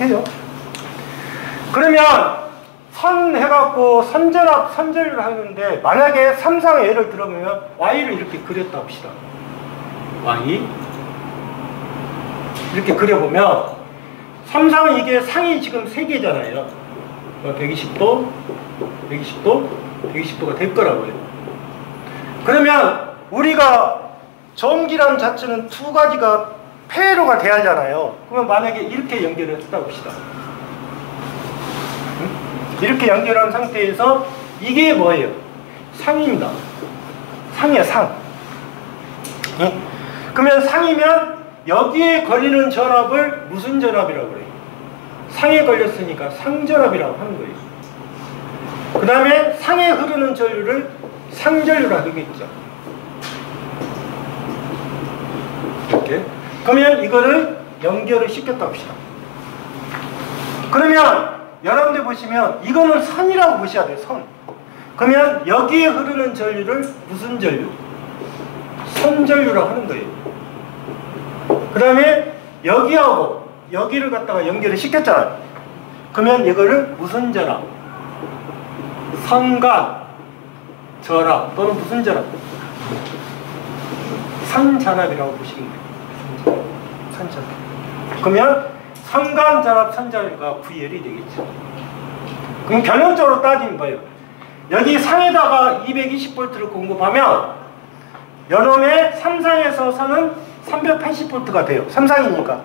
해요. 그러면 선 해갖고 선전압, 선전을 하는데 만약에 삼상의 예를 들어보면 Y를 이렇게 그렸다 합시다. Y 이렇게 그려보면 삼상은 이게 상이 지금 3개잖아요. 120도, 120도, 120도가 될 거라고요. 그러면 우리가 전기란 자체는 두 가지가 폐로가 돼야 하잖아요. 그러면 만약에 이렇게 연결을 했다 봅시다. 이렇게 연결한 상태에서 이게 뭐예요? 상입니다. 상이야, 상. 그러면 상이면 여기에 걸리는 전압을 무슨 전압이라고 그래요? 상에 걸렸으니까 상전압이라고 하는 거예요. 그 다음에 상에 흐르는 전류를 상전류라고 하겠죠. 이렇게. 그러면 이거를 연결을 시켰다 합시다. 그러면 여러분들 보시면 이거는 선이라고 보셔야 돼요. 선. 그러면 여기에 흐르는 전류를 무슨 전류? 선전류라고 하는 거예요. 그 다음에 여기하고 여기를 갖다가 연결을 시켰잖아요. 그러면 이거를 무슨 전압? 선간 전압 또는 무슨 전압? 선전압이라고 보시면 돼요. 선전압. 그러면 선간 전압, 선전압과 구열이 되겠죠. 그럼 결론적으로 따지면 뭐예요? 여기 상에다가 220V를 공급하면 요놈의 삼상에서 선은 380V가 돼요. 삼상이니까.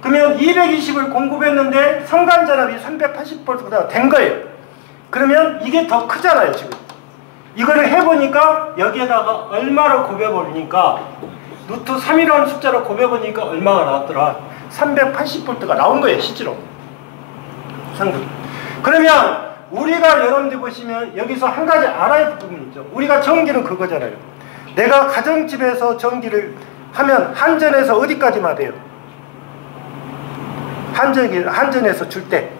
그러면 220을 공급했는데 선간 전압이 380V가 된 거예요. 그러면 이게 더 크잖아요, 지금. 이거를 해보니까 여기에다가 얼마를 곱해버리니까 루트 3이라는 숫자를 곱해보니까 얼마가 나왔더라? 380V가 나온 거예요, 실제로. 상극. 그러면 우리가 여러분들 보시면 여기서 한 가지 알아야 될 부분이 있죠. 우리가 전기는 그거잖아요. 내가 가정집에서 전기를 하면 한전에서 어디까지만 돼요? 한전에서 줄 때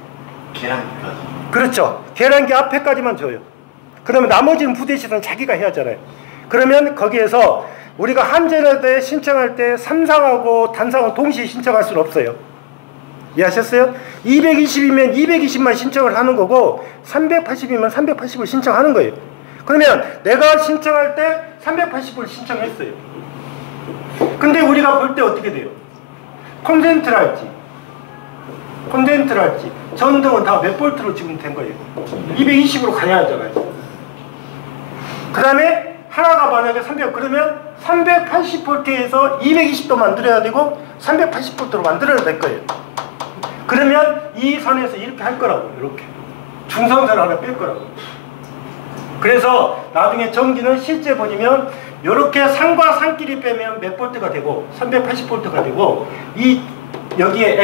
계란기까지. 그렇죠. 계란기 앞에까지만 줘요. 그러면 나머지는 부대시설은 자기가 해야 하잖아요. 그러면 거기에서 우리가 한전에 신청할 때 삼상하고 단상을 동시에 신청할 수는 없어요. 이해하셨어요? 220이면 220만 신청을 하는 거고 380이면 380을 신청하는 거예요. 그러면 내가 신청할 때 380을 신청했어요. 근데 우리가 볼 때 어떻게 돼요? 콘센트를 할지 전등은 다 몇 볼트로 지금 된 거예요? 220으로 가야 하잖아요. 그 다음에 하나가 만약에 300, 그러면 380V에서 220도 만들어야 되고 380V로 만들어야 될 거예요. 그러면 이 선에서 이렇게 할 거라고, 이렇게. 중성선 하나 뺄 거라고. 그래서 나중에 전기는 실제 보시면 이렇게 상과 상끼리 빼면 몇 볼트가 되고 380V가 되고 이 여기에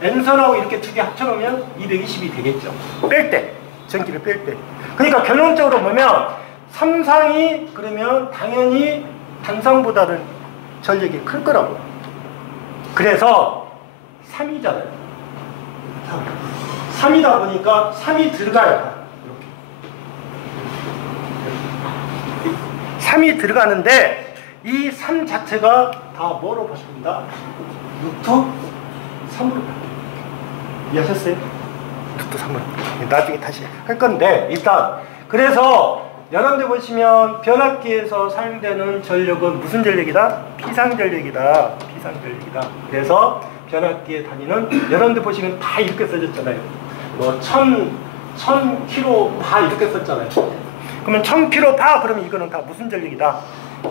N선하고 이렇게 두 개 합쳐놓으면 220이 되겠죠. 뺄 때. 전기를 뺄 때. 그러니까 결론적으로 보면 삼상이 그러면 당연히 단상보다는 전력이 클 거라고. 그래서 3이잖아요. 3이다 보니까 3이 들어가요. 이렇게. 3이 들어가는데 이 3 자체가 다 뭐로 바뀝니다? 루트 3으로 바뀝니다. 이해하셨어요? 루트 3으로. 나중에 다시 할 건데 일단 그래서 여러분들 보시면 변압기에서 사용되는 전력은 무슨 전력이다? 피상전력이다. 피상전력이다. 그래서 변압기에 다니는 여러분들 보시면 다 이렇게 써졌잖아요. 뭐 1000kV 이렇게 썼잖아요. 그러면 1000kV 그러면 이거는 다 무슨 전력이다?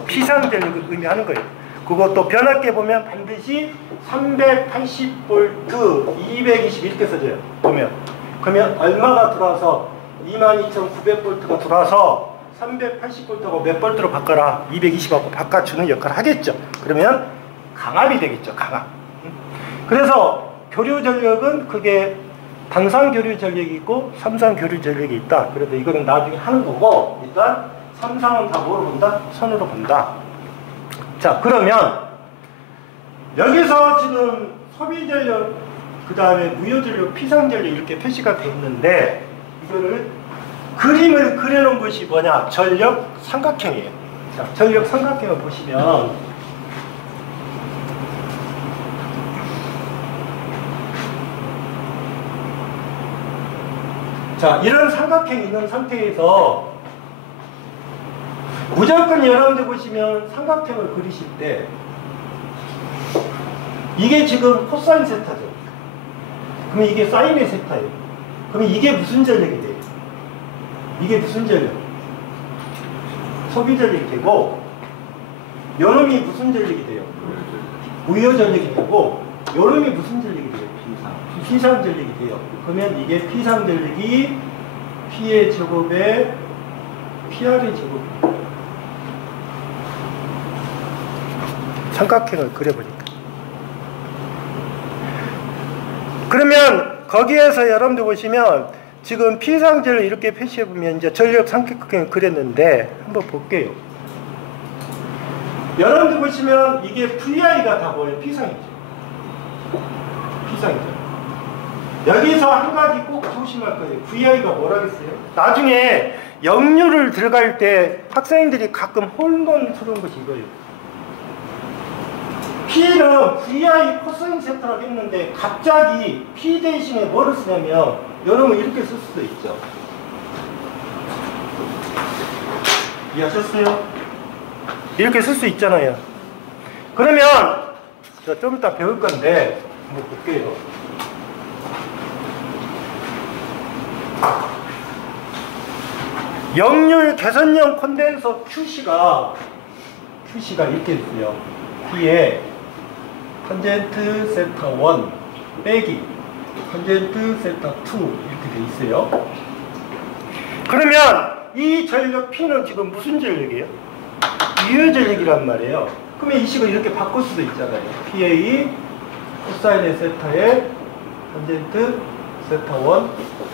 피상전력을 의미하는 거예요. 그것도 변압기에 보면 반드시 380V, 220 이렇게 써져요. 보면. 그러면 얼마가 들어와서 22,900V가 들어와서 380V하고 몇 볼트로 바꿔라? 220하고 바꿔주는 역할을 하겠죠. 그러면 강압이 되겠죠. 강압. 그래서 교류 전력은 그게 단상 교류 전력이 있고 삼상 교류 전력이 있다. 그래서 이거는 나중에 하는 거고 일단 삼상은 다 뭐로 본다? 선으로 본다. 자, 그러면 여기서 지금 소비 전력, 그 다음에 무효 전력, 피상 전력 이렇게 표시가 돼 있는데 이거를 그림을 그려놓은 것이 뭐냐? 전력 삼각형이에요. 자, 전력 삼각형을 보시면 자, 이런 삼각형이 있는 상태에서 무조건 여러분들 보시면 삼각형을 그리실 때 이게 지금 코사인 세타죠. 그러면 이게 사인의 세타예요. 그러면 이게 무슨 전력이 돼요? 이게 무슨 전력? 소비 전력이 되고, 요놈이 무슨 전력이 돼요? 무효 전력이 되고, 요놈이 무슨 전력이 돼요? 피상 전력이 돼요. 그러면 이게 피상 전력이 P의 제곱에 PR의 제곱입니다. 삼각형을 그려보니까. 그러면 거기에서 여러분들 보시면 지금 피상전을 이렇게 표시해보면 이제 전력 삼각형을 그렸는데 한번 볼게요. 여러분들 보시면 이게 VI가 다 뭐예요? 피상이죠. 피상이죠. 여기서 한 가지 꼭 조심할 거예요. VI가 뭐라겠어요? 나중에 역류를 들어갈 때 학생들이 가끔 혼돈스러운 것이 이거예요. P는 VI 코사인 세타라고 했는데 갑자기 P 대신에 뭐를 쓰냐면 여러분 이렇게 쓸 수도 있죠. 이해하셨어요? 이렇게 쓸 수 있잖아요. 그러면 좀 이따 배울 건데 한번 볼게요. 역률 개선형 콘덴서 QC가 이렇게 있어요. P에 탄젠트 세타 1 빼기 탄젠트 세타 2 이렇게 돼 있어요. 그러면 이 전력 P는 지금 무슨 전력이에요? 유효 전력이란 말이에요. 그러면 이 식을 이렇게 바꿀 수도 있잖아요. PA 코사인의 세타에 탄젠트 세타 1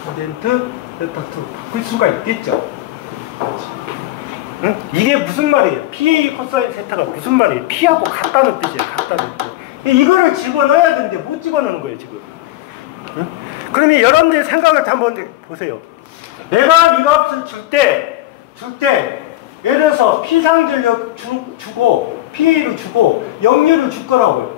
탄젠트 세타 2 바꿀 수가 있겠죠. 응? 이게 무슨 말이에요? PA 코사인 세타가 무슨 말이에요? P하고 같다는 뜻이에요. 같다는 뜻. 이거를 집어넣어야 되는데 못 집어넣는 거예요, 지금. 응? 그러면 여러분들이 생각을 한번 보세요. 내가 이 값을 줄 때, 예를 들어서 P상전력 주고, PA를 주고, 역류를 줄 거라고요.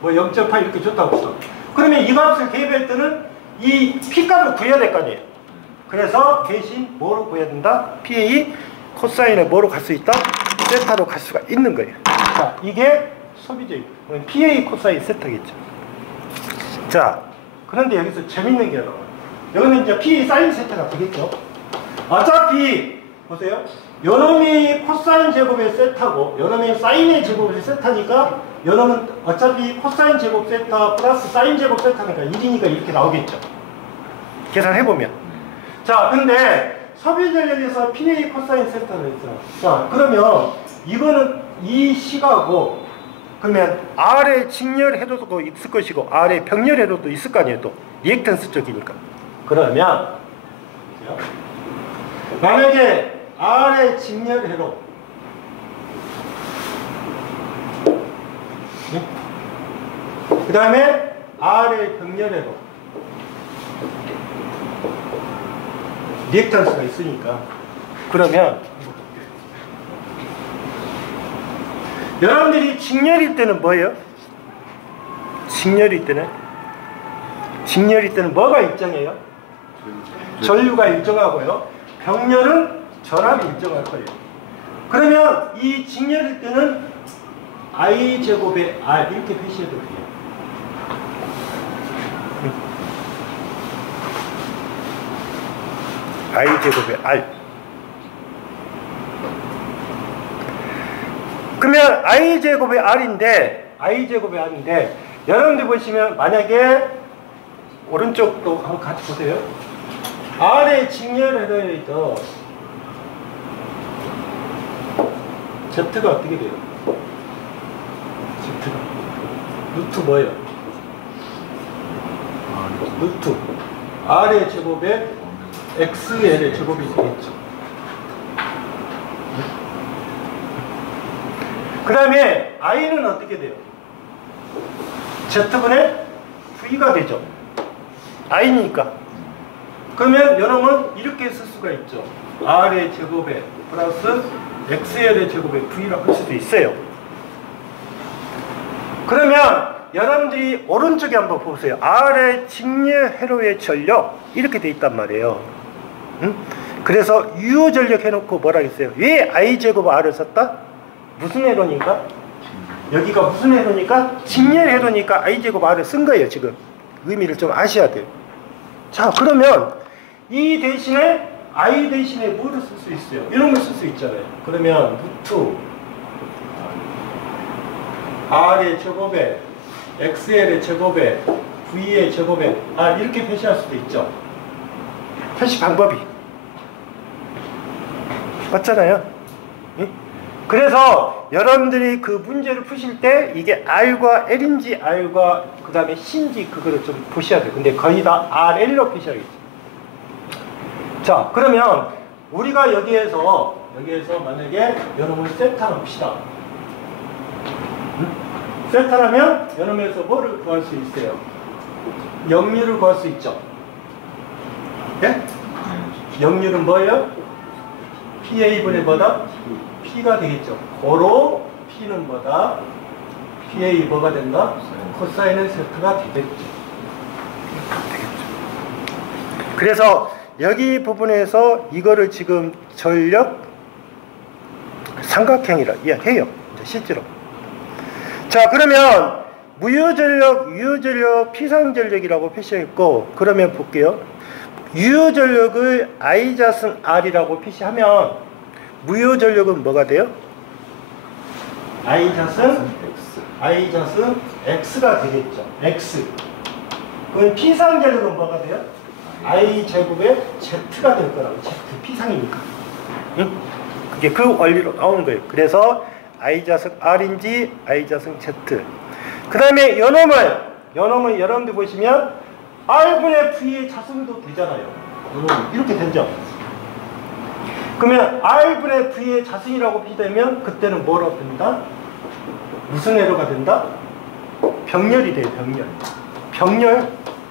뭐 0.8 이렇게 줬다고 했어. 그러면 이 값을 대입할 때는 이 P값을 구해야 될 거 아니에요. 그래서 대신 뭐로 구해야 된다? PA 코사인을 뭐로 갈 수 있다? 세타로 갈 수가 있는 거예요. 자, 이게 소비적인 PA 코사인 세타겠죠. 자, 그런데 여기서 재밌는 게 나와요. 여기는 이제 PA 사인 세타가 되겠죠. 어차피 보세요. 요놈이 코사인 제곱의 세타고 요놈이 사인의 제곱의 세타니까 요놈은 어차피 코사인 제곱 세타 플러스 사인 제곱 세타니까 1이니까 이렇게 나오겠죠. 계산해보면. 자, 근데 소비전력에서 PA 코사인 세타를 했어요. 자, 그러면 이거는 이 식하고 그러면 R의 직렬 해도도 있을 것이고 R의 병렬 해도도 있을 거 아니에요. 또 리액턴스 쪽이니까. 그러면 만약에 R의 직렬 해도 그 다음에 R의 병렬 해도 리액턴스가 있으니까 그러면 여러분들이 직렬일 때는 뭐예요? 직렬일 때는 뭐가 일정해요? 전류가 일정하고요. 병렬은 전압이 일정할 거예요. 그러면 이 직렬일 때는 I 제곱의 R 이렇게 표시해도 돼요. I 제곱의 R. 그러면 I제곱의 R인데 여러분들 보시면 만약에 오른쪽도 한번 같이 보세요. R의 직렬해도에 있죠. Z가 어떻게 돼요? Z가 루트 뭐예요? 루트 R의 제곱에 XL의 제곱이 되겠죠. 그 다음에 I는 어떻게 돼요? Z분의 V가 되죠. I니까. 그러면 요놈은 이렇게 쓸 수가 있죠. R의 제곱에 플러스 XL의 제곱에 V라고 할 수도 있어요. 그러면 여러분들이 오른쪽에 한번 보세요. R의 직렬 회로의 전력 이렇게 돼 있단 말이에요. 응? 그래서 유효전력 해놓고 뭐라 했어요? 왜 I제곱 R을 썼다? 무슨 회로니까? 여기가 무슨 회로니까? 직렬 회로니까 I제곱 R을 쓴 거예요. 지금 의미를 좀 아셔야 돼요. 자, 그러면 이 대신에 I 대신에 뭐를 쓸 수 있어요? 이런 걸 쓸 수 있잖아요. 그러면 루트 R의 제곱에 XL의 제곱에 V의 제곱에 이렇게 표시할 수도 있죠. 표시 방법이 맞잖아요. 예? 그래서 여러분들이 그 문제를 푸실 때 이게 R과 L인지 R과 그 다음에 C인지 그거를 좀 보셔야 돼요. 근데 거의 다 RL로 표시하겠죠. 자, 그러면 우리가 여기에서 만약에 여러분 세타를 봅시다. 세타라면 여러분에서 뭐를 구할 수 있어요? 역률을 구할 수 있죠. 예? 역률은 뭐예요? PA분의 뭐다? P가 되겠죠. 고로 P는 뭐다? PA 뭐가 된다? 코사인은 세타가 되겠죠. 그래서 여기 부분에서 이거를 지금 전력 삼각형이라 해요. 실제로. 자, 그러면 무효전력, 유효전력, 피상전력이라고 표시했고, 그러면 볼게요. 유효전력을 I-R이라고 표시하면 무효전력은 뭐가 돼요? I-X가 되겠죠. X. 그럼 피상전력은 뭐가 돼요? I-제곱에 Z가 될 거라고. Z, 피상이니까. 응? 그게 그 원리로 나오는 거예요. 그래서 I-R인지 I-Z. 그 다음에 요놈을 여러분들 보시면 R분의 V의 자승도 되잖아요. 이렇게 되죠. 그러면 R분의 V의 자승이라고 표시되면 그때는 뭐라고 된다? 무슨 회로가 된다? 병렬이 돼요. 병렬.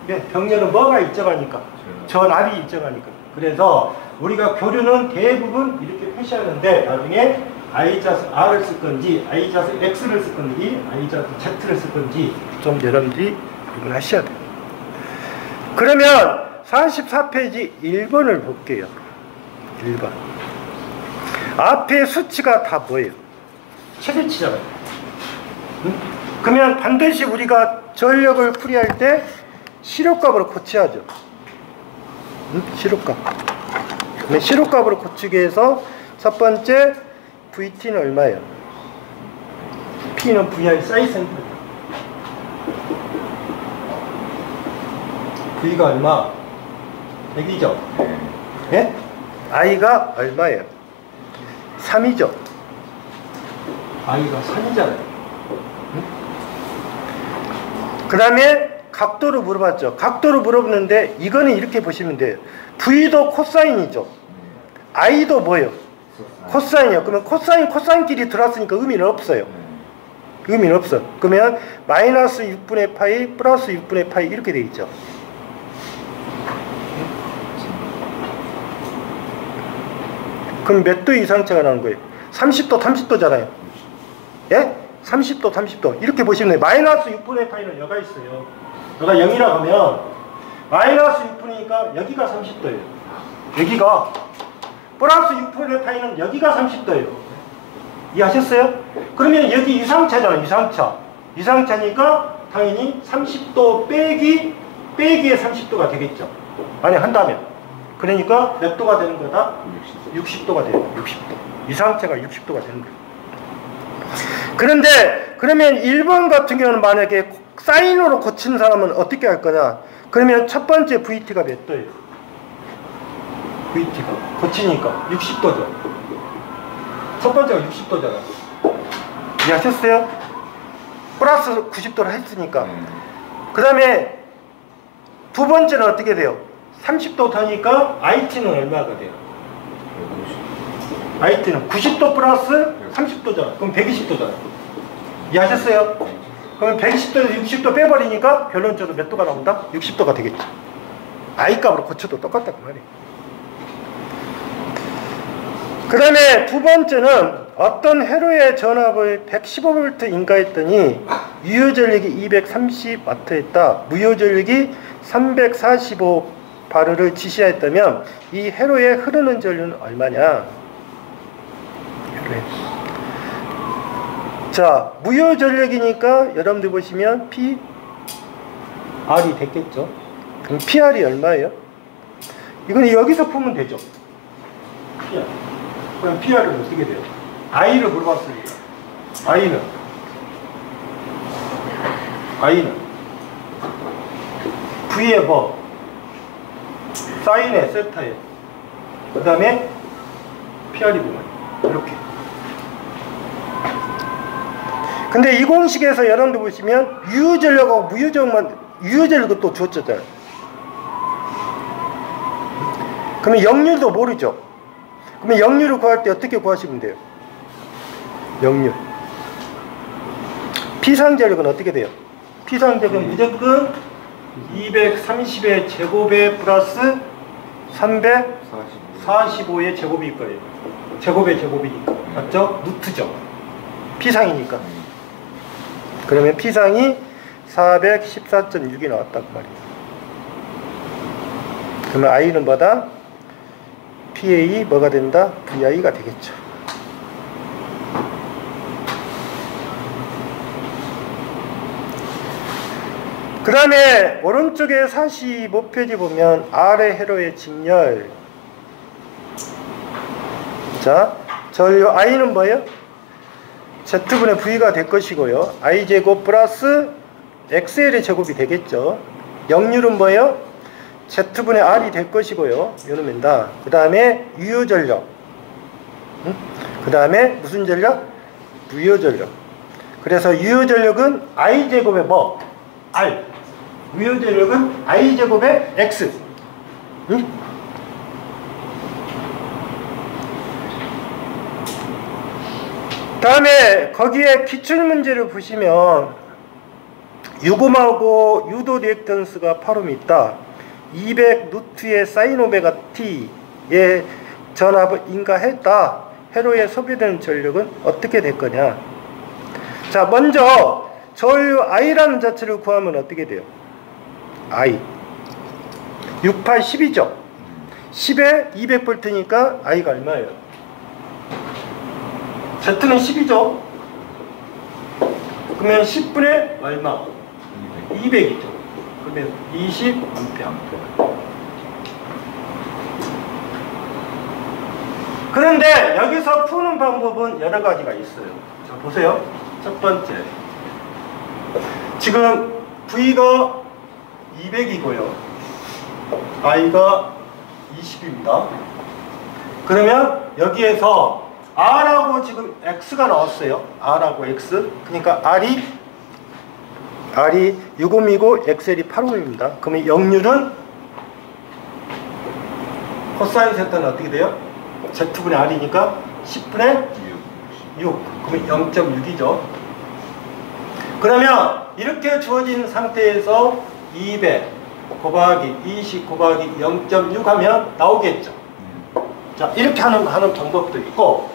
네, 병렬은 뭐가 일정하니까? 전압이 일정하니까. 그래서 우리가 교류는 대부분 이렇게 표시하는데 나중에 I-R을 쓸 건지 I-X를 쓸 건지 I-Z를 쓸 건지 좀 여러분들이 구분하셔야 돼요. 그러면 44페이지 1번을 볼게요. 1번. 앞에 수치가 다 뭐예요? 최대치잖아요. 응? 그러면 반드시 우리가 전력을 풀이할 때 시료값으로 고쳐야죠. 응? 시료값. 그러면 시료값으로 고치기 위해서 첫 번째 VT는 얼마예요? P는 VR 사이센터. V가 얼마? 100이죠? 예? I가 얼마예요? 3이죠? I가 3이잖아요. 응? 그 다음에 각도를 물어봤죠. 각도를 물어보는데 이거는 이렇게 보시면 돼요. V도 코사인이죠. I도 뭐예요? 코사인이요. 그러면 코사인끼리 들어왔으니까 의미는 없어요. 의미는 없어. 그러면 마이너스 6분의 파이 플러스 6분의 파이 이렇게 되겠죠. 그럼 몇 도 이상차가 나오는 거예요? 30도, 30도잖아요. 예? 30도, 30도. 이렇게 보시면 돼요. 마이너스 6분의 파이는 여가 있어요. 여가 0이라고 하면 마이너스 6분이니까 여기가 30도예요. 여기가 플러스 6분의 파이는 여기가 30도예요. 이해하셨어요? 그러면 여기 이상차잖아요. 이상차니까 당연히 30도 빼기에 30도가 되겠죠. 만약 한다면. 그러니까 몇 도가 되는 거다? 60도가 돼요. 60도. 이상차가 60도가 되는 거예요. 그런데 그러면 1번 같은 경우는 만약에 사인으로 고친 사람은 어떻게 할 거냐? 그러면 첫 번째 VT가 몇 도예요? VT가 고치니까 60도죠. 첫 번째가 60도잖아. 이해하셨어요? 플러스 90도를 했으니까. 그 다음에 두 번째는 어떻게 돼요? 30도 더니까 IT는 얼마가 돼요? IT는 90도 플러스 30도잖아. 그럼 120도잖아. 이해하셨어요? 그러면 120도에서 60도 빼버리니까 결론적으로 몇 도가 나온다? 60도가 되겠죠. I 값으로 고쳐도 똑같다고 말이에요. 그 다음에 두 번째는 어떤 회로의 전압을 115V 인가했더니 유효전력이 230W 했다. 무효전력이 345 바르를 지시했다면 이 회로에 흐르는 전류는 얼마냐? 회로에. 자, 무효 전력이니까 여러분들 보시면 P R이 됐겠죠. 그럼 PR이 얼마예요? 이건 여기서 풀면 되죠. PR. 그럼 PR은 어떻게 돼요? I를 물어봤으니까. I는 V의 뭐? 사인에 세타에. 그 다음에 PR이 보면 이렇게. 근데 이 공식에서 여러분들 보시면 유효전력하고 무효전력만 유효전력은 또 줬잖아요. 그러면 역률도 모르죠. 그러면 역률을 구할 때 어떻게 구하시면 돼요? 역률. 피상전력은 어떻게 돼요? 피상전력은 무조건 230의 제곱에 플러스 345의 제곱일 거예요. 제곱의 제곱이니까. 맞죠? 루트죠. 피상이니까. 그러면 피상이 414.6이 나왔단 말이에요. 그러면 I는 뭐다? PA 뭐가 된다? VI가 되겠죠. 그 다음에 오른쪽에 45페이지 보면 R의 회로의 직렬. 자, 전류 I는 뭐예요? Z분의 V가 될 것이고요. I제곱 플러스 XL의 제곱이 되겠죠. 역률은 뭐예요? Z분의 R이 될 것이고요. 요놈입니다. 그 다음에 유효전력. 그 다음에 무슨 전력? 무효전력. 그래서 유효전력은 I제곱의 뭐? R. 무효전력은 I제곱의 X. 다음에 거기에 기출문제를 보시면 유곰하고 유도 리액턴스가 8옴 있다. 200 루트의 사인 오메가 t의 전압을 인가했다. 회로에 소비되는 전력은 어떻게 될 거냐? 자, 먼저 전류 I라는 자체를 구하면 어떻게 돼요? I 68, 10이죠. 10에 200V니까 I가 얼마예요? Z는 10이죠. 그러면 10분의 얼마? 200이죠. 그러면 20A. 그런데 여기서 푸는 방법은 여러 가지가 있어요. 자, 보세요. 첫 번째. 지금 V가 200이고요. I가 20입니다. 그러면 여기에서 R하고 지금 X가 나왔어요. R하고 X. 그러니까 R이 6옴이고 XL이 8옴입니다. 그러면 역률은 코사인 세타는 어떻게 돼요? Z분의 R이니까 10분의 6. 그러면 0.6이죠. 그러면 이렇게 주어진 상태에서 200 곱하기 20 곱하기 0.6 하면 나오겠죠. 자, 이렇게 하는 방법도 있고,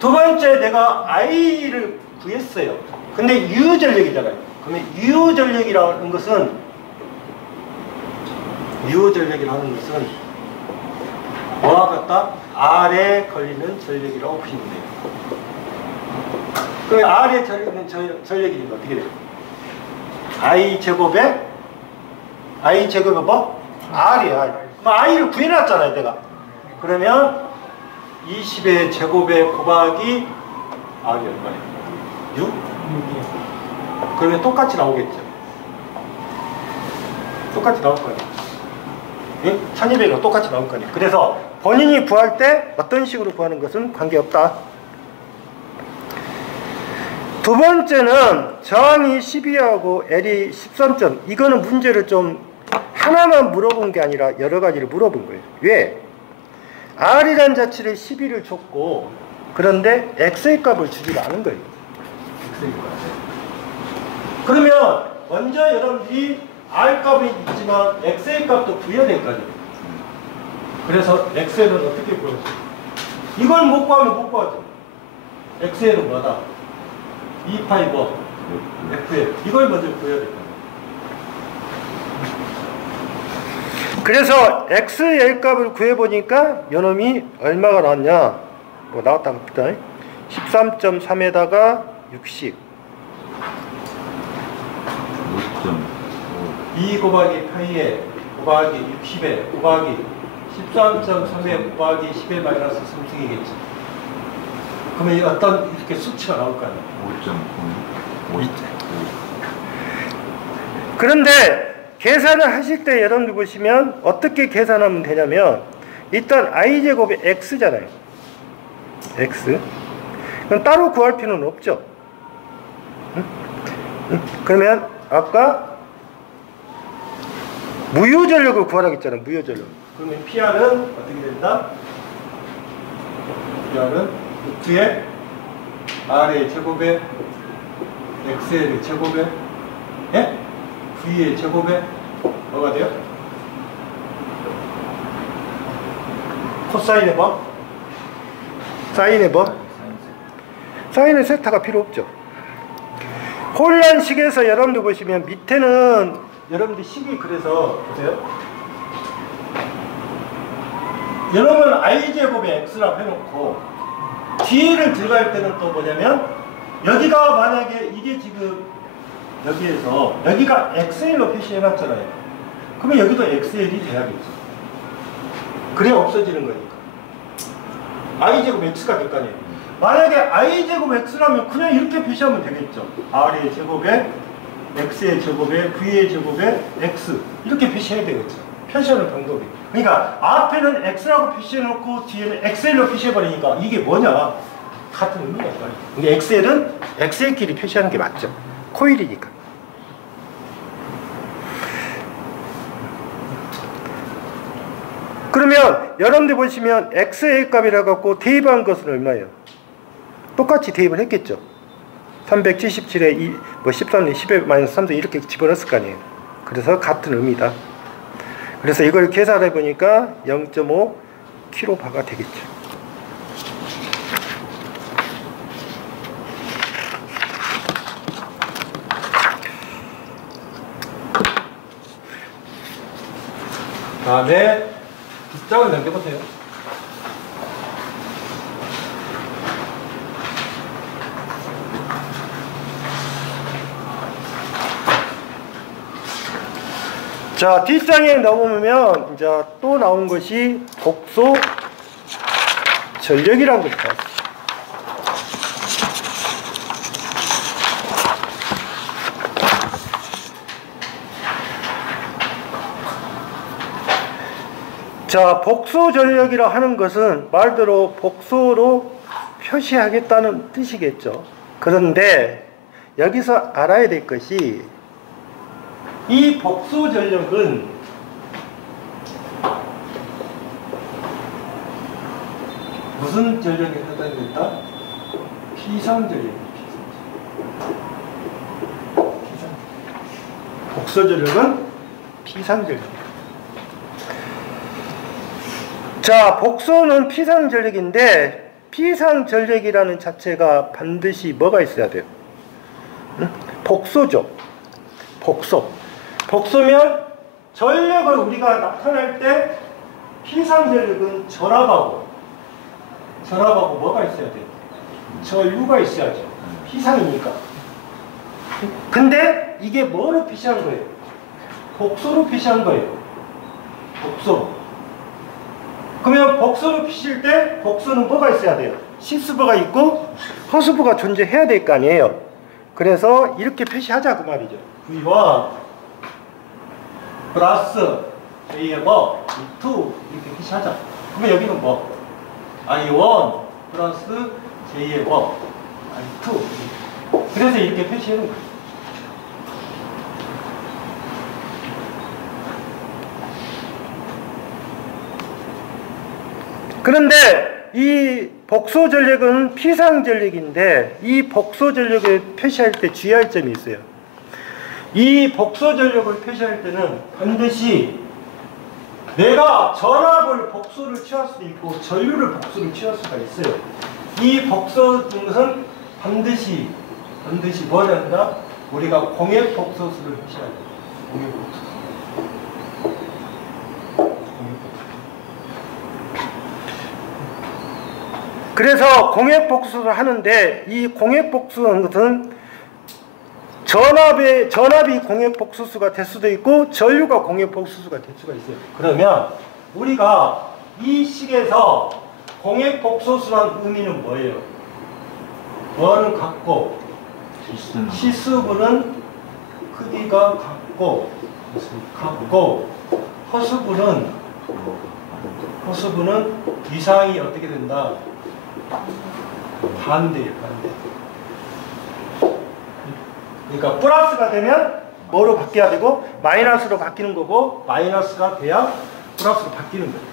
두 번째 내가 I를 구했어요. 근데 유효전력이잖아요. 그러면 유효전력이라는 것은 뭐와 같다? R에 걸리는 전력이라고 보시면 돼요. 그럼 R에 걸리는 전력이니까 어떻게 돼요? I제곱에 뭐? R이에요. R. 그럼 I를 구해놨잖아요, 내가. 그러면 20의 제곱에 곱하기 R이 얼마예요? 6? 그러면 똑같이 나오겠죠. 똑같이 나올 거예요. 1200이랑 똑같이 나올 거예요. 그래서 본인이 구할 때 어떤 식으로 구하는 것은 관계없다. 두 번째는 저항이 12하고 L이 13점. 이거는 문제를 좀 하나만 물어본 게 아니라 여러 가지를 물어본 거예요. 왜? R이라는 자체를 12를 줬고, 그런데 X의 값을 주지 않은 거예요. X의 값. 그러면 먼저 여러분들이 R 값이 있지만 X의 값도 구해야 될 거 아니에요. 그래서 X에는 어떻게 구할 수 있어요? 이걸 못 구하면 못 구하죠. X에는 뭐다? 2파이 뭐? F에. 이걸 먼저 구해야 될 거예요. 그래서 x의 값을 구해보니까 요놈이 얼마가 나왔냐? 뭐 나왔다고 합니다. 13.3에다가 60. 2 곱하기 파이에 곱하기 60에 곱하기 13.3에 곱하기 10에 마이너스 3승이겠지. 그러면 어떤 이렇게 수치가 나올까요? 5.9. 그런데 계산을 하실 때 여러분들 보시면 어떻게 계산하면 되냐면 일단 i제곱이 x잖아요. x. 그럼 따로 구할 필요는 없죠. 그러면 아까 무효전력을 구하라고 했잖아요. 무효전력. 그러면 PR은 어떻게 된다? PR은 루트에 R의 제곱에 XL의 제곱에 예? V의 제곱에 뭐가 돼요? 코사인의 뭐? 사인의 뭐? 사인의 세타가 필요 없죠. 혼란식에서 여러분들 보시면 밑에는 여러분들 식이 그래서 보세요. 여러분 i제곱에 x라고 해놓고 뒤를 들어갈 때는 또 뭐냐면 여기가 만약에 이게 지금 여기에서 여기가 xl로 표시해놨잖아요. 그러면 여기도 xl이 돼야겠죠. 그래야 없어지는 거니까. i제곱 x가 될 거 아니에요. 만약에 i제곱 x라면 그냥 이렇게 표시하면 되겠죠. r의 제곱에 x의 제곱에 v의 제곱에 x 이렇게 표시해야 되겠죠. 표시하는 방법이. 그러니까 앞에는 x라고 표시해놓고 뒤에는 xl로 표시해버리니까 이게 뭐냐? 같은 의미가 있어요. 근데 xl은 xl끼리 표시하는 게 맞죠. 코일이니까. 그러면 여러분들 보시면 x의 값이라 갖고 대입한 것은 얼마예요? 똑같이 대입을 했겠죠. 377에 13, 10에 마이너스 3도 이렇게 집어넣었을 거 아니에요. 그래서 같은 의미다. 그래서 이걸 계산해 보니까 0.5 kB가 되겠죠. 다음에 뒷장을 넘겨보세요. 자, 뒷장에 넣으면 이제 또 나온 것이 복소 전력이라는 것이 나왔어요. 자, 복소 전력이라 하는 것은 말대로 복소로 표시하겠다는 뜻이겠죠. 그런데 여기서 알아야 될 것이 이 복소 전력은 무슨 전력에 해당된다? 피상 전력입니다. 복소 전력은 피상 전력입니다. 자, 복소는 피상 전력인데 피상 전력이라는 자체가 반드시 뭐가 있어야 돼요? 응? 복소죠. 복소. 복소면 전력을 우리가 나타낼 때 피상 전력은 전압하고 뭐가 있어야 돼요? 전류가 있어야죠. 피상이니까. 근데 이게 뭐로 표시한 거예요? 복소로 표시한 거예요. 복소. 그러면 복소로 표시할 때 복소는 뭐가 있어야 돼요? 실수부가 있고 허수부가 존재해야 될 거 아니에요. 그래서 이렇게 표시하자 그 말이죠. V1 플러스 J의 뭐? E2 이렇게 표시하자. 그러면 여기는 뭐? I1 플러스 J의 뭐? I2. 그래서 이렇게 표시하는 거예요. 그런데 이 복소 전력은 피상 전력인데 이 복소 전력을 표시할 때 주의할 점이 있어요. 이 복소 전력을 표시할 때는 반드시 내가 전압을 복소를 취할 수도 있고 전류를 복소를 취할 수가 있어요. 이 복소 증은 반드시 뭘 한다? 우리가 공액 복소수를 표시해야 돼요. 공액 복소수. 그래서 공액복수를 하는데 이 공액복수는 것은 전압이 공액복수수가 될 수도 있고 전류가 공액복수수가 될 수가 있어요. 그러면 우리가 이 식에서 공액복수수란 의미는 뭐예요? 뭐는 같고 시수부는 크기가 같고 허수부는 위상이 어떻게 된다? 반대예요, 반대. 그러니까 플러스가 되면 뭐로 바뀌어야 되고 마이너스로 바뀌는 거고 마이너스가 돼야 플러스로 바뀌는 거예요.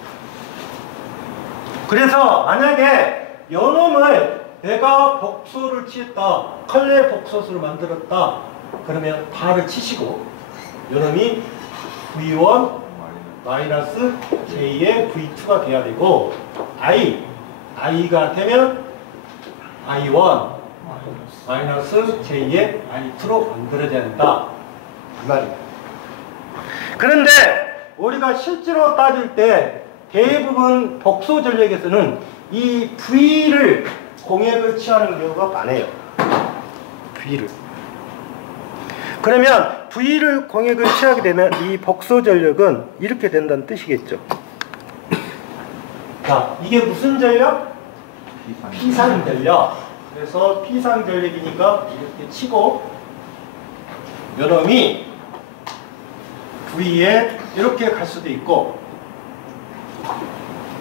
그래서 만약에 요놈을 내가 복소를 취했다, 칼레 복소수를 만들었다, 그러면 바를 치시고 요놈이 V1 마이너스 J의 V2가 돼야 되고 I가 되면 I1 마이너스 J의 I2로 만들어져야 된다. 이 말이에요. 그런데 우리가 실제로 따질 때 대부분 복소 전력에서는 이 V를 공액을 취하는 경우가 많아요. V를. 그러면 V를 공액을 취하게 되면 이 복소 전력은 이렇게 된다는 뜻이겠죠. 자, 이게 무슨 전력? 피상 전력. 그래서 피상 전력이니까 이렇게 치고 요놈이 V에 이렇게 갈 수도 있고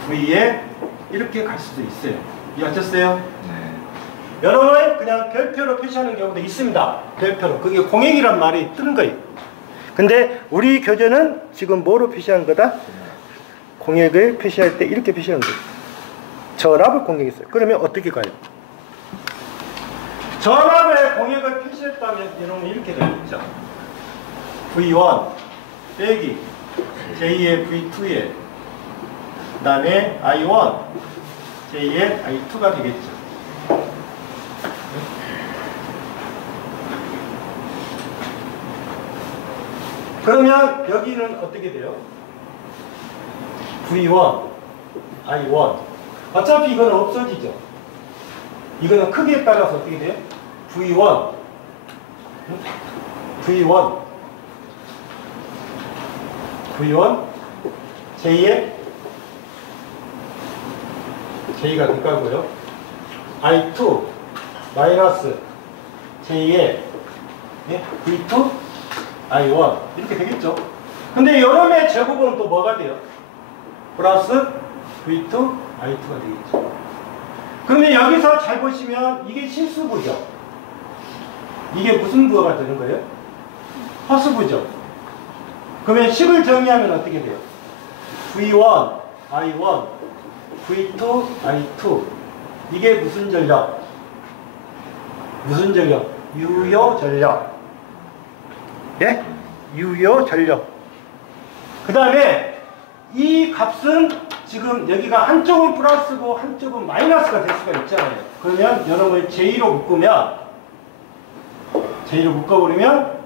V에 이렇게 갈 수도 있어요. 이해하셨어요? 네. 요놈을 그냥 별표로 표시하는 경우도 있습니다. 별표로. 그게 공액이란 말이 뜨는 거예요. 근데 우리 교재는 지금 뭐로 표시한 거다? 공액을 표시할 때 이렇게 표시하는 거예요. 전압을 공액했어요. 그러면 어떻게 가요? 전압에 공액을 표시했다면 이놈은 이렇게 되겠죠. V1 빼기 J의 V2에 그 다음에 I1 J의 I2가 되겠죠. 그러면 여기는 어떻게 돼요? V1 I1 어차피 이거는 없어지죠. 이거는 크기에 따라서 어떻게 돼요? V1 J의 J가 될까고요? I2 마이너스 J의 V2 I1 이렇게 되겠죠. 근데 여름의 제곱은 또 뭐가 돼요? 플러스 V2 I2가 되겠죠. 그러면 여기서 잘 보시면 이게 실수부죠. 이게 무슨 부호가 되는 거예요? 허수부죠. 그러면 식을 정리하면 어떻게 돼요? V1 I1 V2 I2 이게 무슨 전력? 무슨 전력? 유효 전력. 예? 유효 전력. 그 다음에 이 값은 지금 여기가 한쪽은 플러스고 한쪽은 마이너스가 될 수가 있잖아요. 그러면 여러분이 J로 묶어버리면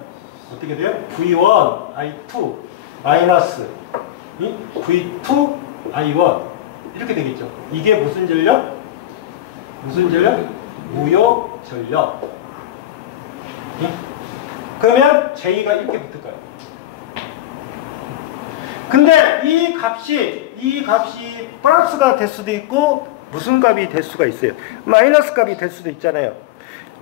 어떻게 돼요? V1 I2 마이너스 V2 I1 이렇게 되겠죠. 이게 무슨 전력? 무슨 전력? 무효 전력. 그러면 J가 이렇게 붙을까요? 근데 이 값이 플러스가 될 수도 있고 무슨 값이 될 수가 있어요. 마이너스 값이 될 수도 있잖아요.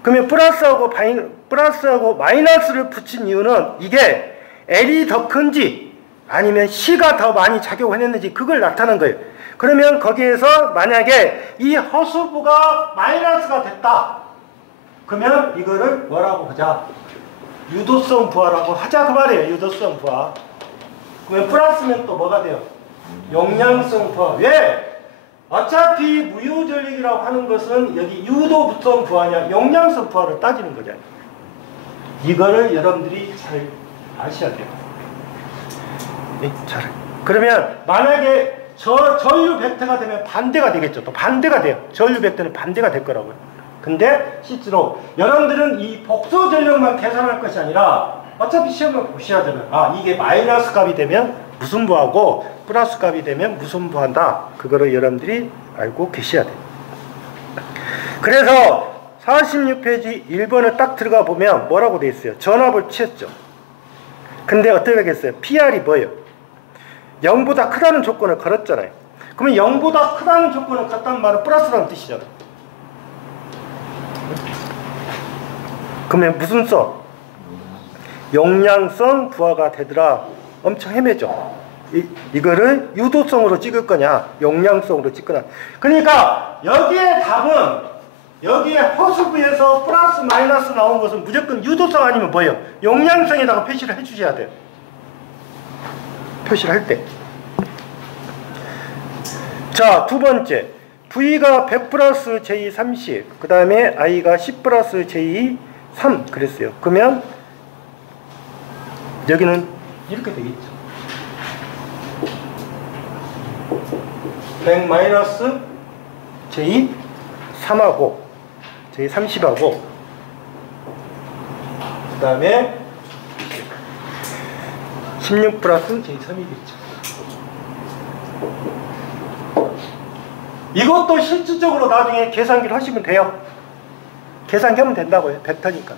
그러면 플러스하고 마이너스를 붙인 이유는 이게 L이 더 큰지 아니면 C가 더 많이 작용했는지 그걸 나타낸 거예요. 그러면 거기에서 만약에 이 허수부가 마이너스가 됐다. 그러면 이거를 뭐라고 하자? 유도성 부하라고 하자 그 말이에요. 유도성 부하. 그러면 플러스면 또 뭐가 돼요? 용량성 부하. 왜? 어차피 무효전력이라고 하는 것은 여기 유도성 부하냐 용량성 부하를 따지는 거잖아요. 이거를 여러분들이 잘 아셔야 돼요. 네, 잘. 그러면 만약에 전류 벡터가 되면 반대가 되겠죠. 또 반대가 돼요. 전류 벡터는 반대가 될 거라고요. 근데 실제로 여러분들은 이 복소 전력만 계산할 것이 아니라 어차피 시험을 보셔야 하잖아요. 아, 이게 마이너스 값이 되면 무슨 부하고 플러스 값이 되면 무슨 부한다. 그거를 여러분들이 알고 계셔야 돼요. 그래서 46페이지 1번을 딱 들어가 보면 뭐라고 돼 있어요? 전압을 취했죠. 근데 어떻게 하겠어요? PR이 뭐예요? 0보다 크다는 조건을 걸었잖아요. 그러면 0보다 크다는 조건을 갖다는 말은 플러스라는 뜻이잖아요. 그러면 무슨 성? 용량성 부하가 되더라. 엄청 헤매죠. 이거를 유도성으로 찍을 거냐, 용량성으로 찍거나. 그러니까 여기에 답은, 여기에 허수부에서 플러스 마이너스 나온 것은 무조건 유도성 아니면 뭐예요? 용량성에다가 표시를 해주셔야 돼요. 표시를 할 때. 자, 두 번째. V가 100 플러스 J 30, 그 다음에 I가 10 플러스 J 3 그랬어요. 그러면 여기는 이렇게 되겠죠. 100 마이너스 J 3하고 J 30하고 그 다음에 16 플러스 J 3이겠죠. 이것도 실질적으로 나중에 계산기를 하시면 돼요. 계산기 하면 된다고요. 벡터니까.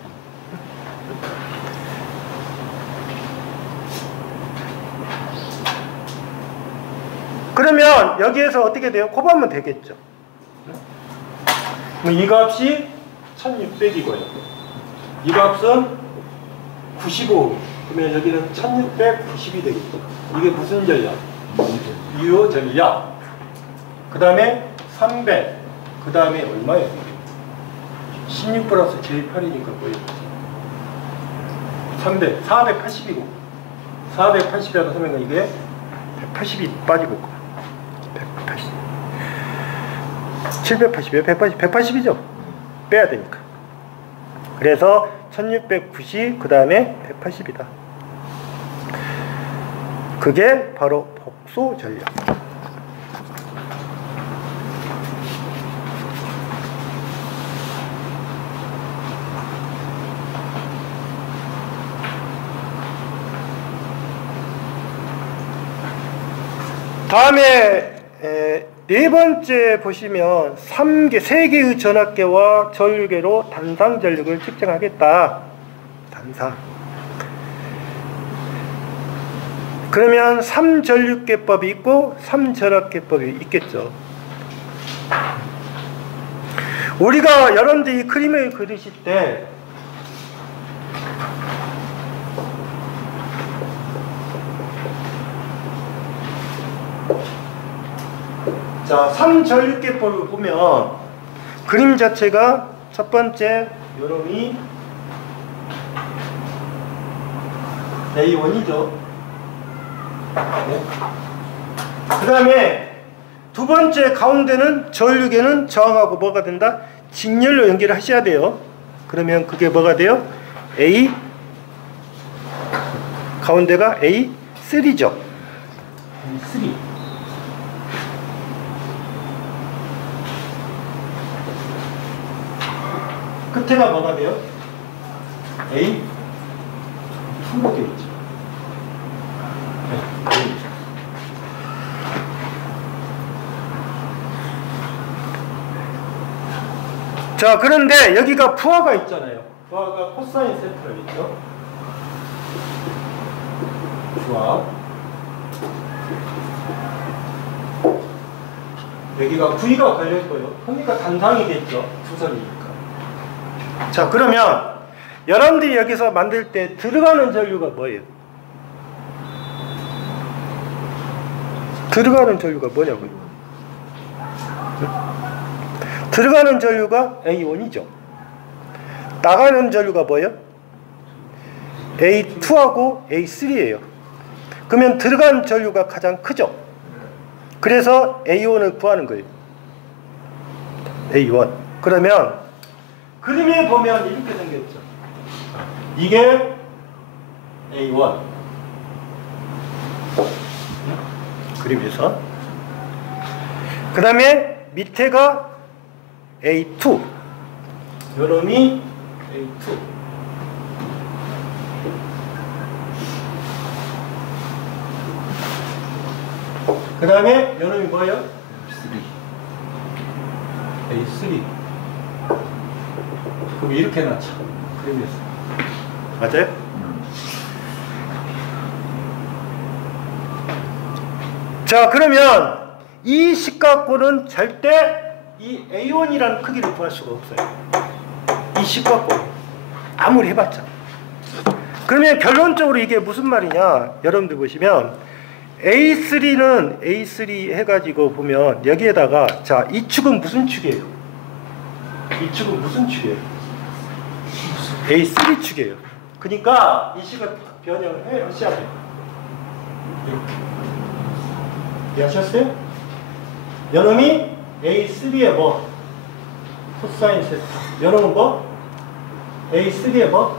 그러면 여기에서 어떻게 돼요? 곱하면 되겠죠. 이 값이 1600이고요. 이 값은 95. 그러면 여기는 1690이 되겠죠. 이게 무슨 전략? 유효 전략. 그 다음에 300. 그 다음에 얼마예요? 16 플러스 J8이니까 뭐예요? 300. 480이고. 480이라고 하면 이게 180이 빠지고 180. 780이에요? 180. 180이죠? 빼야 되니까. 그래서 1690, 그 다음에 180이다. 그게 바로 복소 전략. 다음에 네 번째 보시면 3개의 전압계와 전류계로 단상 전력을 측정하겠다. 단상. 그러면 3전류계법이 있고 3전압계법이 있겠죠. 우리가 여러분들이 그림을 그리실 때 자, 3전류계법을 보면 그림 자체가 첫 번째 요놈이 A1이죠. 네. 그 다음에 두 번째 가운데는 전류계는 저항하고 뭐가 된다? 직렬로 연결을 하셔야 돼요. 그러면 그게 뭐가 돼요? A 가운데가 A3죠. A3. 끝에가 뭐가 돼요? A2로 되어 있죠. 네. 자, 그런데 여기가 부하가 있잖아요. 부하가 코사인 세트로 있죠. 부하. 여기가 V가 걸려있고요. 그러니까 단상이 됐죠. 두선이니까. 자, 그러면 여러분들이 여기서 만들 때 들어가는 전류가 뭐예요? 들어가는 전류가 뭐냐고요? 들어가는 전류가 A1이죠. 나가는 전류가 뭐예요? A2하고 A3예요. 그러면 들어간 전류가 가장 크죠. 그래서 A1을 구하는 거예요. A1. 그러면 그림에 보면 이렇게 생겼죠. 이게 A1. 그림에서. 그 다음에 밑에가 A2. 요놈이 A2. 그 다음에 요놈이 뭐예요? A3. 그럼 이렇게 해놨죠. 그림에서. 맞아요? 자, 그러면 이 식각고는 절대 이 A1이라는 크기를 구할 수가 없어요. 이 식각고 아무리 해봤자. 그러면 결론적으로 이게 무슨 말이냐, 여러분들 보시면 A3는 A3 해가지고 보면 여기에다가, 자, 이 축은 무슨 축이에요? 이 축은 무슨 축이에요? A3 축이에요. 그러니까 이 식을 변형을 하셔야 돼요. 이렇게. 이해하셨어요? 요놈이 A3의 뭐? 코사인 세타. 요놈은 뭐? A3의 뭐?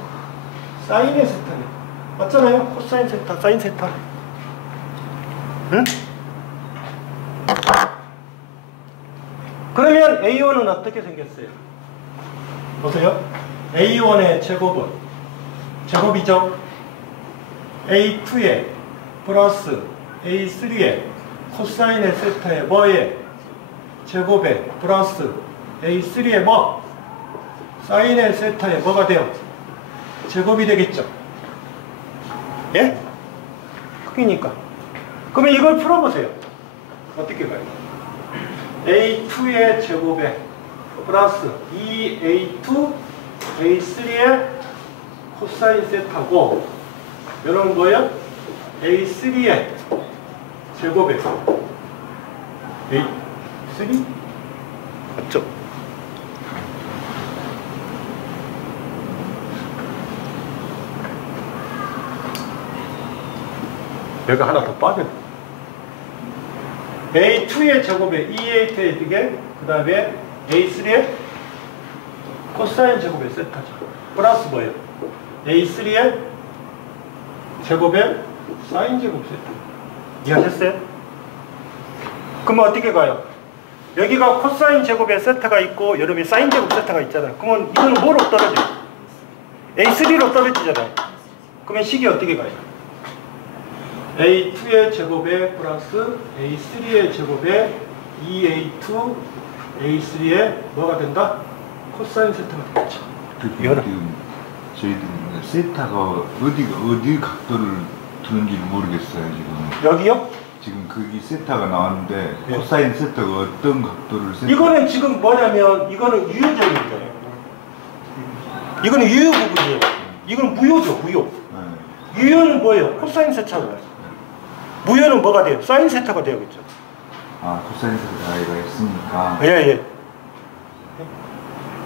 사인의 세타네. 맞잖아요? 코사인 세타, 사인 세타. 응? 그러면 A1은 어떻게 생겼어요? 보세요. A1의 제곱은 제곱이죠. A2의 플러스 A3의 코사인의 세타의 뭐에 제곱에 플러스 A3의 뭐? 사인의 세타의 뭐가 돼요? 제곱이 되겠죠. 예? 크기니까. 그러면 이걸 풀어보세요. 어떻게 가요? A2의 제곱에 플러스 2A2 A3의 코사인 세타고, 이런 거요? A3의 제곱에 A3? 맞죠? 여기가 하나 더 빠져. A2의 제곱에 2A2의 이게, 그 다음에 A3의 코사인 제곱의 세타죠. 플러스 뭐예요? A3의 제곱에 사인 제곱 세타. 이해하셨어요? 그러면 어떻게 가요? 여기가 코사인 제곱의 세타가 있고 여름에 사인 제곱 세타가 있잖아요. 그러면 이거는 뭐로 떨어져요? A3로 떨어지잖아요. 그러면 식이 어떻게 가요? A2의 제곱에 플러스 A3의 제곱에 2A2 A3의 뭐가 된다? 코사인 세타가 되겠죠. 지금 저희들은 세타가 어디 각도를 두는지는 모르겠어요. 지금 여기요? 지금 거기 세타가 나왔는데 네. 코사인 세타가 어떤 각도를 이거는 지금 뭐냐면 이거는 유효적인 거예요. 이거는 유효 부분이에요. 이거는 무효죠. 무효. 네. 유효는 뭐예요? 코사인 세타가. 무효는 뭐가 돼요? 사인 세타가 되겠죠. 아, 코사인 세타가 있으니까. 예, 예.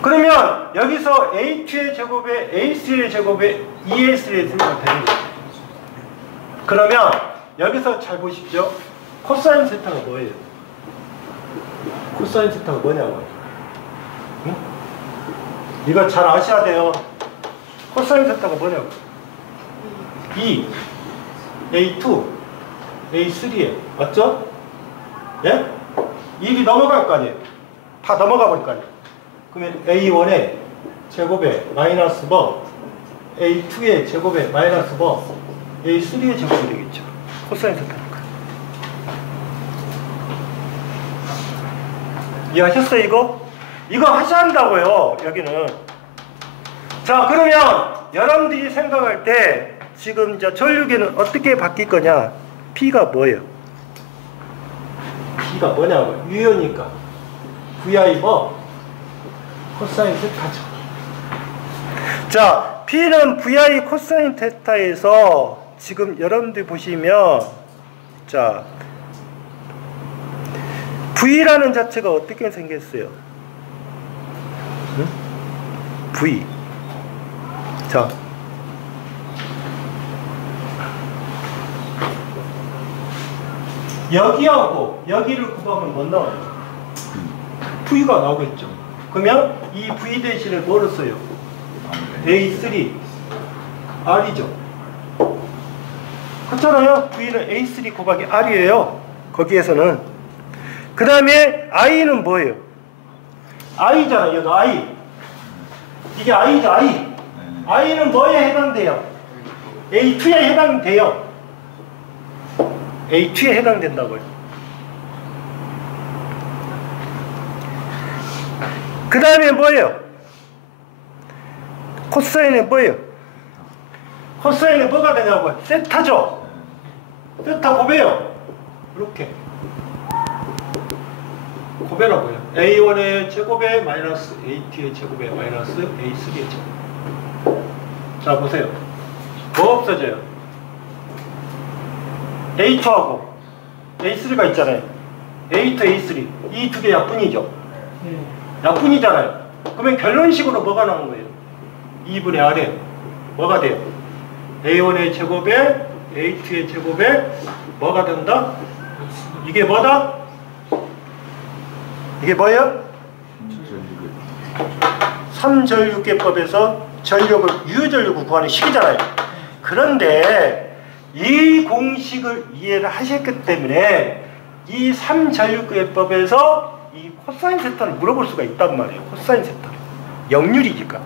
그러면 여기서 H 의 제곱에 A3의 제곱에 2A3의 세타가 되는 거예요. 그러면 여기서 잘 보십시오. 코사인 세타가 뭐예요? 코사인 세타가 뭐냐고요? 응? 이거 잘 아셔야 돼요. 코사인 세타가 뭐냐고? 2, A2, A3에 맞죠? 예? 1이 넘어갈 거 아니에요? 다 넘어가 버릴 거 아니에요? 그러면 A1의 제곱에 마이너스 뭐, A2의 제곱에 마이너스 뭐, A3의 제곱이 되겠죠. 코사인 세타니까. 이해하셨어요, 이거? 이거 하셔야 한다고요, 여기는. 자, 그러면 여러분들이 생각할 때 지금 이제 전류계는 어떻게 바뀔 거냐? P가 뭐예요? P가 뭐냐고요? 유효니까. VI 뭐? 코사인 세타죠. 자, P는 VI 코사인 세타에서 지금 여러분들 보시면, 자, V라는 자체가 어떻게 생겼어요? 응? V. 자, 여기하고 여기를 곱하면 뭐 나와요? V가 나오겠죠. 그러면 이 V 대신에 뭐를 써요? A3 R이죠. 그렇잖아요. V는 A3 곱하기 R이에요. 거기에서는. 그 다음에 I는 뭐예요? I잖아요. 여기 I. 이게 I죠. I. I는 뭐에 해당돼요? A2에 해당돼요. A2에 해당된다고요. 그 다음에 뭐예요? 코사인은 뭐예요? 코사인은 뭐가 되냐고? 세타죠. 세타 고배요. 이렇게 고배라고요. A1의 제곱에 마이너스 A2의 제곱에 마이너스 A3의 제곱. 자 보세요. 뭐 없어져요? A2하고 A3가 있잖아요. A2, A3 이 두 개 약분이죠. 약분이잖아요. 그러면 결론식으로 뭐가 나온 거예요? 2분의 R에 뭐가 돼요? A1의 제곱에 A2의 제곱에 뭐가 된다? 이게 뭐다? 이게 뭐예요? 3전류계법에서 전력을 유효전력을 구하는 식이잖아요. 그런데 이 공식을 이해를 하셨기 때문에 이 3전류계법에서 이 코사인 세타를 물어볼 수가 있단 말이에요. 코사인 세타 역률이니까.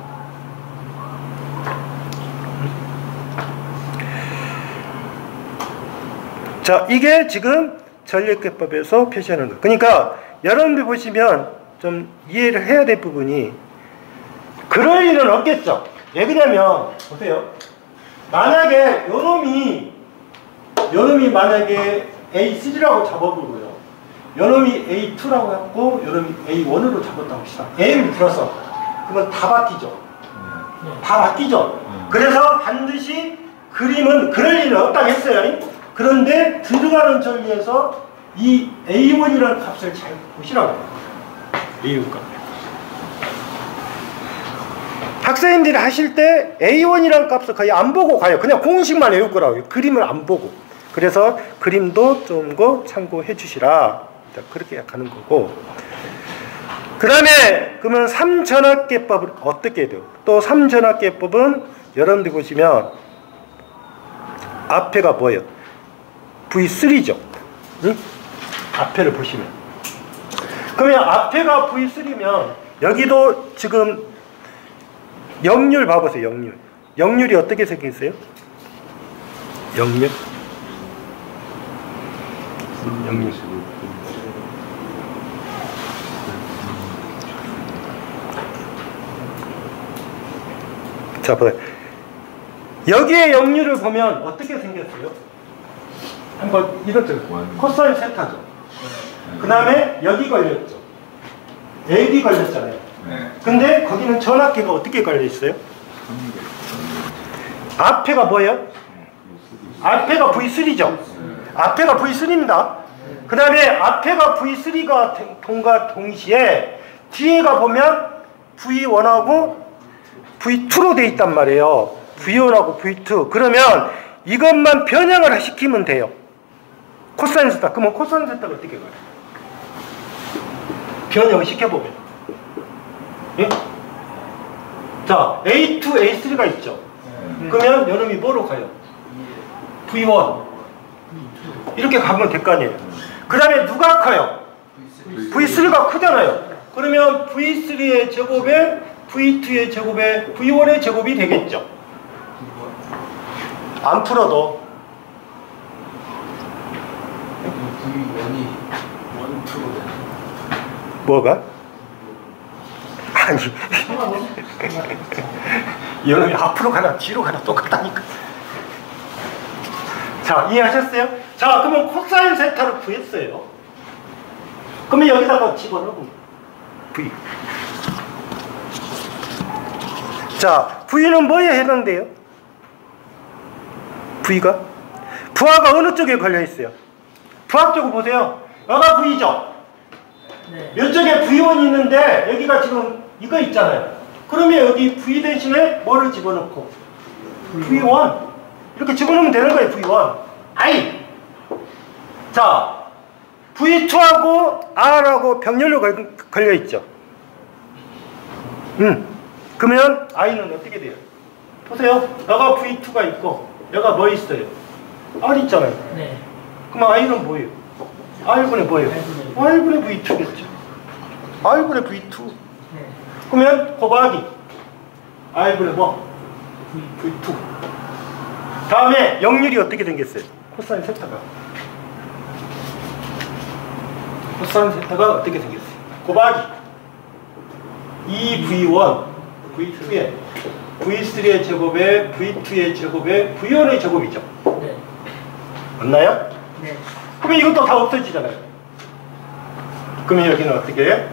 자, 이게 지금 전력계법에서 표시하는 거. 그러니까 여러분들 보시면 좀 이해를 해야 될 부분이 그럴 일은 없겠죠. 왜 그러냐면 보세요. 만약에 요놈이 만약에 A3라고 잡아보고요. 요놈이 A2라고 했고 요놈이 A1으로 잡았다고 합시다. A를 불어서 그러면 다 바뀌죠. 다 바뀌죠. 그래서 반드시 그림은 그럴 일은 없다고 했어요. 그런데 들어가는 전리에서 이 A1이라는 값을 잘 보시라고. A1 값. 학생님들이 하실 때 A1이라는 값을 거의 안 보고 가요. 그냥 공식만 외울 거라고요. 그림을 안 보고. 그래서 그림도 좀 더 참고해 주시라. 그렇게 가는 거고. 그 다음에 그러면 3전압계법은 어떻게 돼요? 또 3전압계법은 여러분들 보시면 앞에가 뭐예요? V3죠. 응? 앞에를 보시면. 그러면 앞에가 V3면 여기도 지금 역률 봐보세요. 역률. 역률이 어떻게 생겼어요? 역률. 역률. 자, 보세요. 여기에 역률을 보면 어떻게 생겼어요? 한번 이렇죠. 코사인 세타죠. 그 다음에 여기 걸렸죠. 여기 걸렸잖아요. 근데 거기는 전압계가 어떻게 걸려 있어요? 앞에가 뭐예요? 앞에가 V3죠. 앞에가 V3입니다. 그 다음에 앞에가 V3가 통과 동시에 뒤에가 보면 V1하고 V2로 돼 있단 말이에요. V1하고 V2. 그러면 이것만 변형을 시키면 돼요. 코사인 세타. 그러면 코사인 세타가 어떻게 가요? 변형을 시켜보면. 예? 자, A2, A3가 있죠. 그러면 요놈이 뭐로 가요? V1. 이렇게 가면 될 거 아니에요. 그 다음에 누가 커요? V3가 크잖아요. 그러면 V3의 제곱에 V2의 제곱에 V1의 제곱이 되겠죠. 안 풀어도 V1이 1,2로 되는 뭐가? 아니 이놈이 앞으로 가나 뒤로 가나 똑같다니까. 자, 이해하셨어요? 자, 그러면 코사인 세타를 구했어요. 그러면 여기다가 집어넣으면 V. 자, V는 뭐에 해당돼요? V가? 부하가 어느 쪽에 걸려있어요? 부하 쪽을 보세요. 여기가 V죠? 네. 이쪽에 V1이 있는데 여기가 지금 이거 있잖아요. 그러면 여기 V 대신에 뭐를 집어넣고? V1 이렇게 집어넣으면 되는 거예요. V1 I. 자, V2하고 R하고 병렬로 걸려있죠. 그러면 I는 어떻게 돼요? 보세요. 여기가 V2가 있고 여기가 뭐 있어요? R 있잖아요. 네. 그럼 I는 뭐예요? R분의 뭐예요? R분의 V2겠죠. R분의 V2. 네. 그러면 곱하기 R분의 뭐? V2. 다음에 역률이 어떻게 생겼어요? 코사인 세타가. 코사인 세타가 어떻게 생겼어요? 곱하기 2V1 V2에 V3의 제곱에 V2의 제곱에 V1의 제곱이죠. 네. 맞나요? 네. 그러면 이것도 다 없어지잖아요. 그러면 여기는 어떻게 해요?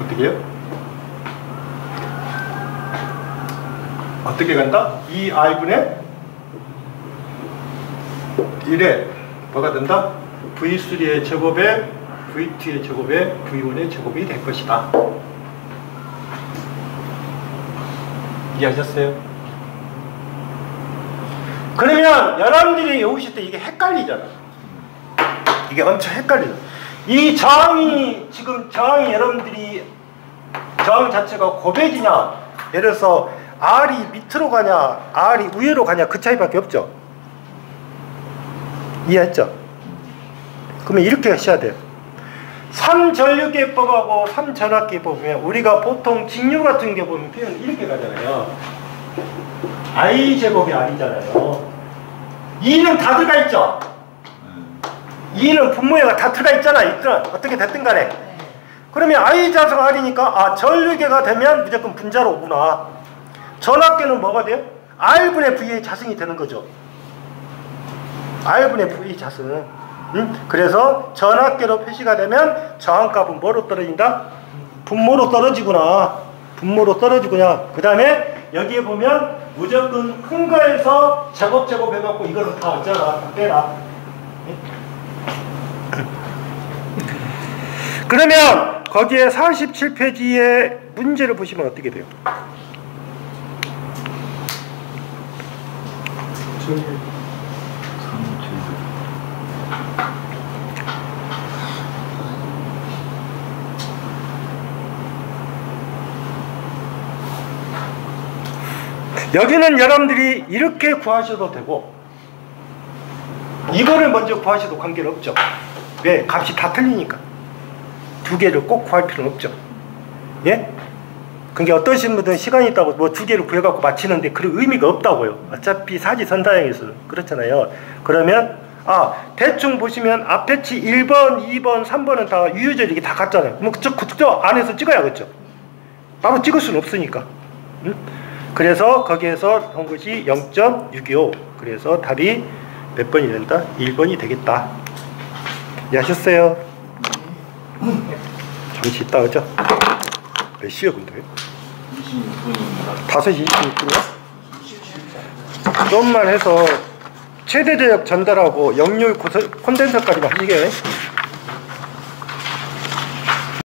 어떻게 해요? 어떻게 간다? 2R분의 1에 뭐가 된다? V3의 제곱에 V2의 제곱에 V1의 제곱이 될 것이다. 이해하셨어요? 그러면 여러분들이 외우실 때 이게 헷갈리잖아. 이게 엄청 헷갈리죠. 이 저항이 지금 저항이 여러분들이 저항 자체가 고백이냐, 예를 들어서 R이 밑으로 가냐 R이 위로 가냐 그 차이밖에 없죠. 이해했죠? 그러면 이렇게 하셔야 돼요. 3전류계법하고 3전압계법 보면 우리가 보통 직류 같은 게 보면 표현 이렇게 가잖아요. I제곱이 R이잖아요. 2는 다 들어가 있죠? 2는 분모에가 다 들어가 있잖아. 어떻게 됐든 간에. 그러면 I자성 R이니까 전류계가 되면 무조건 분자로 오구나. 전압계는 뭐가 돼요? R분의 V의 자승이 되는 거죠. R분의 V 자승. 그래서 전압계로 표시가 되면 저항값은 뭐로 떨어진다? 분모로 떨어지구나. 분모로 떨어지구나. 그 다음에 여기에 보면 무조건 큰 거에서 제곱 해갖고 이거를 다 어쩌라. 다 빼라. 그러면 거기에 47페이지에 문제를 보시면 어떻게 돼요? 여기는 여러분들이 이렇게 구하셔도 되고 이거를 먼저 구하셔도 관계는 없죠. 왜? 값이 다 틀리니까. 두 개를 꼭 구할 필요는 없죠. 예? 그러니까 어떠신 분들은 시간이 있다고 뭐 두 개를 구해갖고 맞히는데 그런 의미가 없다고요. 어차피 사지선다형에서는 그렇잖아요. 그러면 대충 보시면 앞에치 1번, 2번, 3번은 다 유효절이 다 같잖아요. 그럼 그쪽 안에서 찍어야겠죠. 바로 찍을 수는 없으니까. 그래서 거기에서 한 것이 0.625. 그래서 답이 몇 번이 된다? 1번이 되겠다. 이해하셨어요? 잠시 있다 그죠? 몇 시에 근데? 26분입니다. 5시 26분이요? 좀만 해서 최대 제역 전달하고 역률 콘덴서까지만 하시게.